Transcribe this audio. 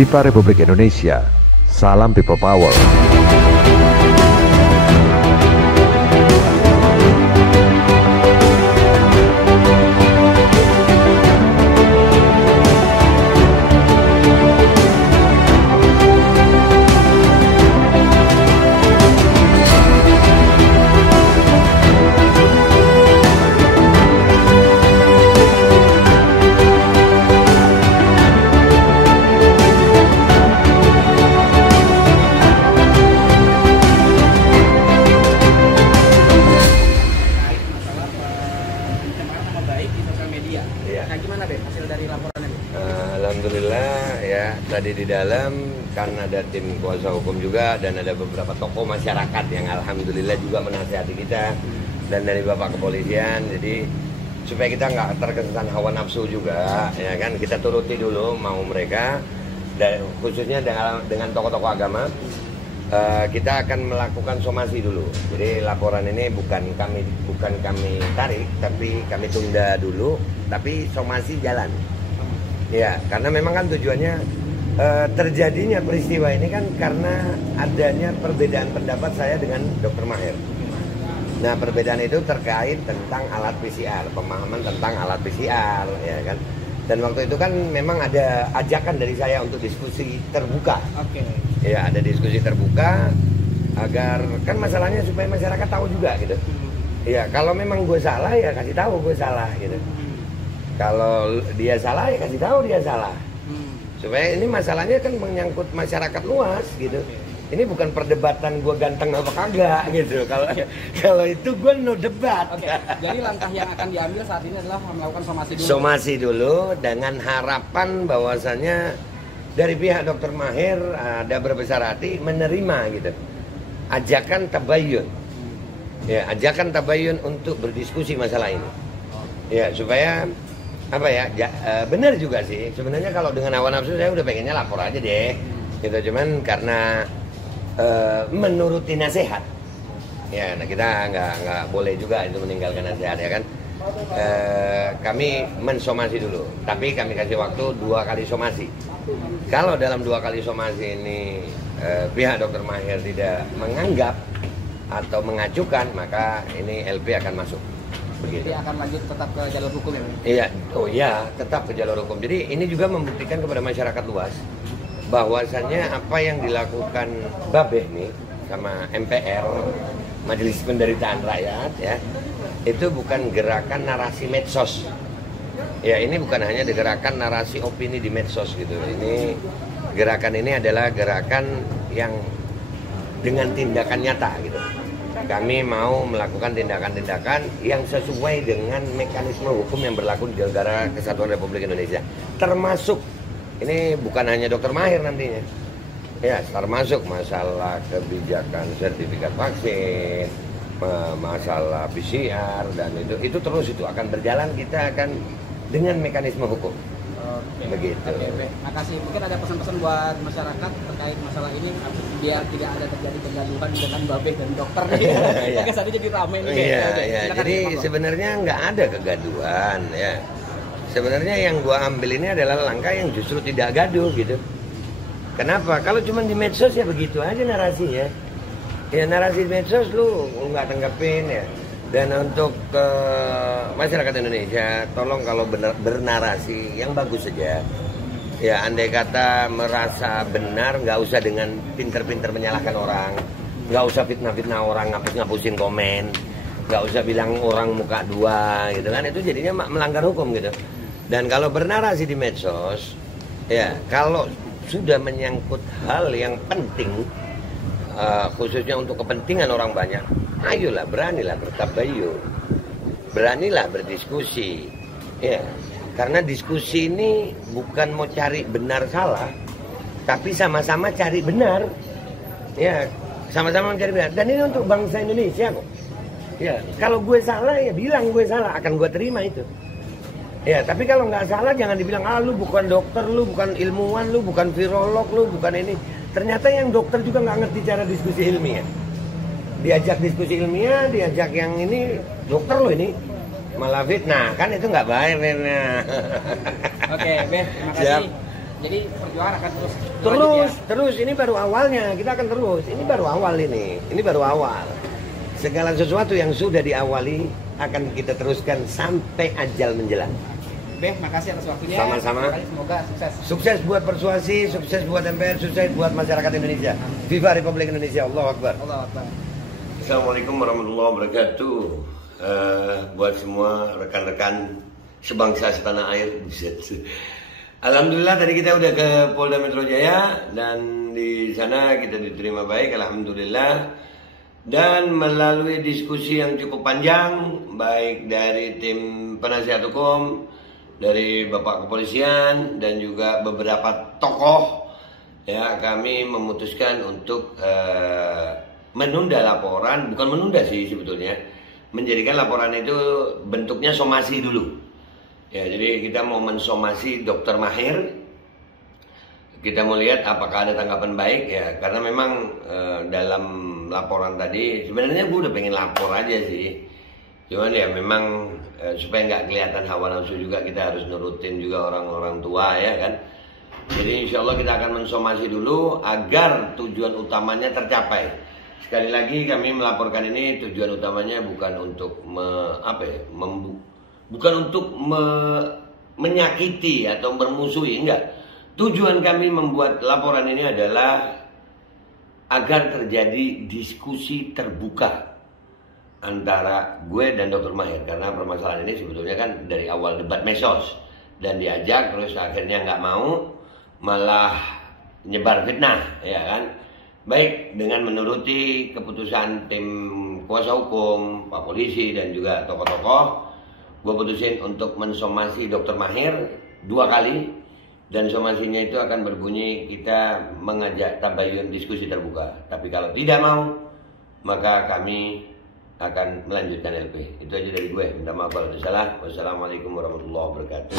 Viva Republik Indonesia. Salam People Power. Alhamdulillah ya, tadi di dalam kan ada tim kuasa hukum juga dan ada beberapa tokoh masyarakat yang alhamdulillah juga menasihati kita dan dari Bapak Kepolisian, jadi supaya kita nggak terkesan hawa nafsu juga ya kan, kita turuti dulu mau mereka dan khususnya dengan tokoh-tokoh agama. Kita akan melakukan somasi dulu. Jadi laporan ini bukan kami tarik, tapi kami tunda dulu, tapi somasi jalan. Ya, karena memang kan tujuannya terjadinya peristiwa ini kan karena adanya perbedaan pendapat saya dengan Dr. Maher. Nah, perbedaan itu terkait tentang alat PCR, pemahaman tentang alat PCR, ya kan. Dan waktu itu kan memang ada ajakan dari saya untuk diskusi terbuka. Oke. Ya, ada diskusi terbuka agar kan masalahnya supaya masyarakat tahu juga gitu. Ya, kalau memang gue salah ya kasih tahu gue salah gitu. Kalau dia salah ya kasih tahu dia salah. Supaya ini masalahnya kan menyangkut masyarakat luas gitu. Ini bukan perdebatan gue ganteng apa kagak gitu. Kalau itu gue no debat. Jadi langkah yang akan diambil saat ini adalah melakukan somasi dulu. Somasi dulu dengan harapan bahwasannya dari pihak Dr. Maher ada berbesar hati menerima gitu. Ajakan tabayun. Ya, ajakan tabayun untuk berdiskusi masalah ini. Ya, supaya apa ya, benar juga sih sebenarnya. Kalau dengan hawa nafsu saya udah pengennya lapor aja deh gitu, cuman karena menuruti nasihat ya, nah kita nggak boleh juga itu meninggalkan nasihat ya kan. Kami mensomasi dulu, tapi kami kasih waktu 2 kali somasi. Kalau dalam 2 kali somasi ini pihak Dr. Maher tidak menganggap atau mengajukan, maka ini LP akan masuk. Begitu. Jadi akan lanjut tetap ke jalur hukum ya? Iya, oh iya, tetap ke jalur hukum. Jadi ini juga membuktikan kepada masyarakat luas bahwasannya apa yang dilakukan Babeh nih sama MPR, Majelis Penderitaan Rakyat ya, itu bukan gerakan narasi medsos. Ya, ini bukan hanya gerakan narasi opini di medsos gitu. Ini gerakan ini adalah gerakan yang dengan tindakan nyata gitu. Kami mau melakukan tindakan-tindakan yang sesuai dengan mekanisme hukum yang berlaku di Negara Kesatuan Republik Indonesia. Termasuk, ini bukan hanya Dr. Maher nantinya. Ya, termasuk masalah kebijakan sertifikat vaksin, masalah PCR, dan itu terus itu akan berjalan, kita akan dengan mekanisme hukum. Begitu. Makasih. Mungkin ada pesan-pesan buat masyarakat terkait masalah ini biar tidak ada terjadi kegaduhan dengan Babeh dan dokter nih. Oke, saat ini jadi ramai nih. Iya. Jadi sebenarnya nggak ada kegaduhan ya. Sebenarnya yang gua ambil ini adalah langkah yang justru tidak gaduh gitu. Kenapa? Kalau cuma di medsos ya begitu aja narasinya. Ya narasi di medsos lu nggak tanggapin ya. Dan untuk masyarakat Indonesia, tolong kalau bernarasi yang bagus saja. Ya, andai kata merasa benar, nggak usah dengan pinter-pinter menyalahkan orang, nggak usah fitnah-fitnah orang, ngapus-ngapusin komen, nggak usah bilang orang muka dua, gitu kan? Itu jadinya melanggar hukum gitu. Dan kalau bernarasi di medsos, ya kalau sudah menyangkut hal yang penting, khususnya untuk kepentingan orang banyak, ayolah, beranilah bertabayun, beranilah berdiskusi, ya. Karena diskusi ini bukan mau cari benar salah, tapi sama-sama cari benar, ya, sama-sama mencari benar. Dan ini untuk bangsa Indonesia kok. Ya, kalau gue salah ya bilang gue salah, akan gue terima itu. Ya, tapi kalau nggak salah jangan dibilang lu bukan dokter, lu bukan ilmuwan, lu bukan virolog, lu bukan ini. Ternyata yang dokter juga nggak ngerti cara diskusi ilmiah. Diajak diskusi ilmiah, diajak yang ini dokter lo ini malah fitnah, kan itu nggak baik. Oke, Beh, terima kasih. Jadi perjuangan akan terus Terus ini baru awalnya, kita akan terus. Ini baru awal ini baru awal. Segala sesuatu yang sudah diawali akan kita teruskan sampai ajal menjelang. Beh, makasih atas waktunya. Sama-sama. Semoga sukses. Sukses buat Persuasi, sukses buat MPR, sukses buat masyarakat Indonesia. Viva Republik Indonesia, Allahu Akbar. Allah Akbar. Assalamualaikum warahmatullahi wabarakatuh. Buat semua rekan-rekan sebangsa setanah air, buset. Alhamdulillah tadi kita udah ke Polda Metro Jaya dan di sana kita diterima baik, alhamdulillah. Dan melalui diskusi yang cukup panjang, baik dari tim penasihat hukum, dari Bapak Kepolisian dan juga beberapa tokoh, ya kami memutuskan untuk menunda laporan, bukan menunda sih sebetulnya, menjadikan laporan itu bentuknya somasi dulu. Ya, jadi kita mau mensomasi Dr. Mahir. Kita mau lihat apakah ada tanggapan baik ya, karena memang dalam laporan tadi sebenarnya gue udah pengen lapor aja sih. Cuman ya memang supaya nggak kelihatan hawa nafsu juga kita harus nurutin juga orang-orang tua ya kan. Jadi insya Allah kita akan mensomasi dulu agar tujuan utamanya tercapai. Sekali lagi kami melaporkan ini tujuan utamanya bukan untuk bukan untuk menyakiti atau bermusuhi, enggak. Tujuan kami membuat laporan ini adalah agar terjadi diskusi terbuka antara gue dan Dr. Mahir, karena permasalahan ini sebetulnya kan dari awal debat medsos dan diajak terus akhirnya nggak mau, malah nyebar fitnah ya kan. Baik, dengan menuruti keputusan tim kuasa hukum, Pak Polisi dan juga tokoh-tokoh, gue putusin untuk mensomasi Dr. Mahir 2 kali, dan somasinya itu akan berbunyi kita mengajak tabayun diskusi terbuka. Tapi kalau tidak mau, maka kami akan melanjutkan LP. Itu aja dari gue. Minta maaf kalau ada salah. Wassalamualaikum warahmatullahi wabarakatuh.